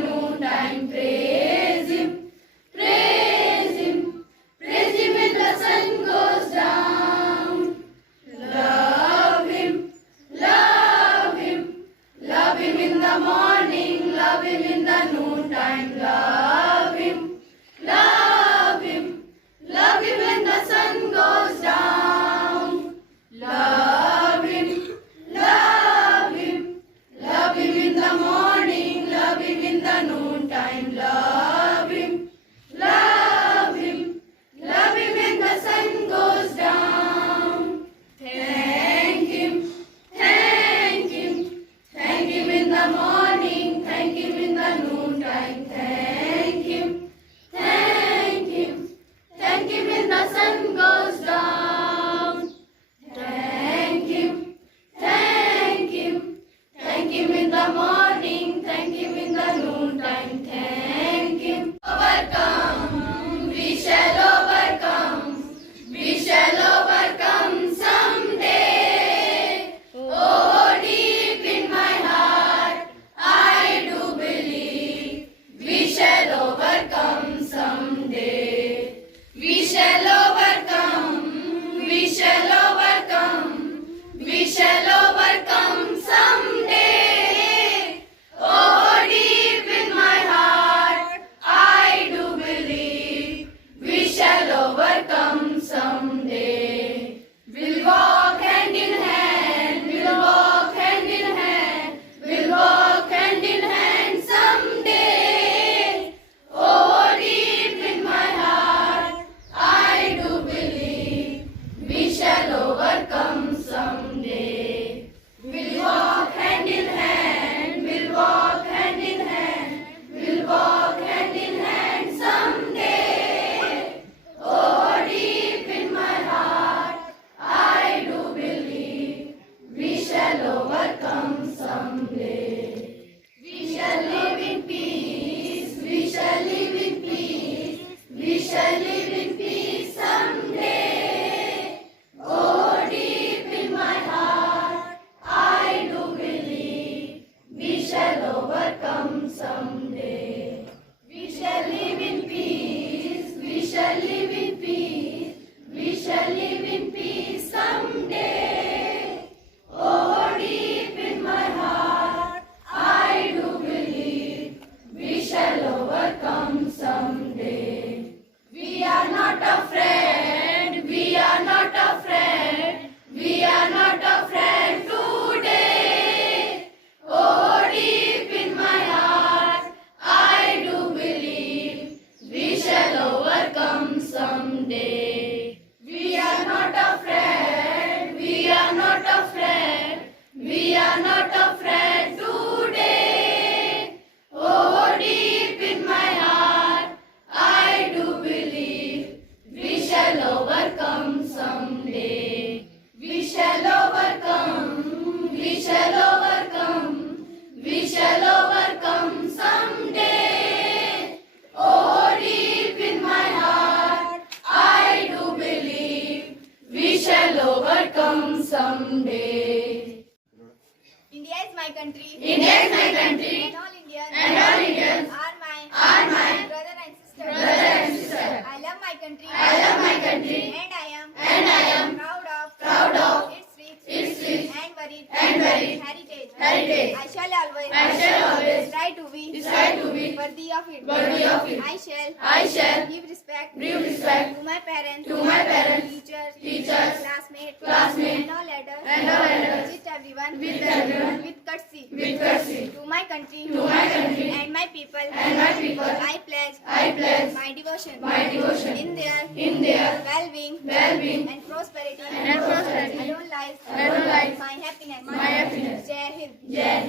noontime. Praise Him, praise Him, praise Him when the sun goes down. Love Him, love Him, love Him in the morning, love Him in the noontime. Love Him, love Him, love Him when the sun goes down. Love Him, love Him, love Him in the morning, love Him in the noontime. Love Him, love Him, love Him when the sun goes down. Thank Him, thank Him, thank Him in the morning, thank Him in the noontime. Thank Him, thank Him, thank Him when the sun goes down. Thank Him, thank Him, thank Him in the morning, thank Him in the noontime. Thank Him. Overcome, we shall overcome, we shall overcome someday. Oh, deep in my heart, I do believe we shall overcome someday. We shall overcome, we shall overcome, we shall overcome someday. Oh, deep in my heart, I do believe we shall overcome someday. We'll walk hand in hand, we'll walk hand in hand, we'll walk hand in hand someday. Oh, deep in my heart, I do believe we shall overcome someday. We'll walk hand in hand, we'll walk hand in hand, we'll walk hand in hand someday. Oh, deep in my heart, I do believe we shall overcome someday. We shall live in peace, we shall live in peace, we shall live in peace someday. Oh, deep in my heart, I do believe we shall overcome someday. We shall live in peace, we shall live in peace, we shall live in peace someday. Oh, deep in my heart, I do believe we shall overcome someday. We are not afraid, we are not afraid, we are not afraid today. Oh, deep in my heart, I do believe we shall overcome someday. We are not afraid, we are not afraid, we are not afraid today. Oh, deep in my heart, I do believe we shall overcome someday. We shall overcome, we shall overcome, we shall overcome someday. Oh, deep in my heart, I do believe we shall overcome someday. India is my country. India is my country, And all Indians. and all Indians are my brother brother and sister. I love my country. I love my country, And I am proud of its rich and varied heritage. I shall always try to be worthy of it. I shall shall give respect give respect to my parents, teachers, classmates, and all elders, with everyone, with courtesy, to my country, and my people, I pledge my devotion in their well-being and prosperity, alone lies my happiness. Jai Hind.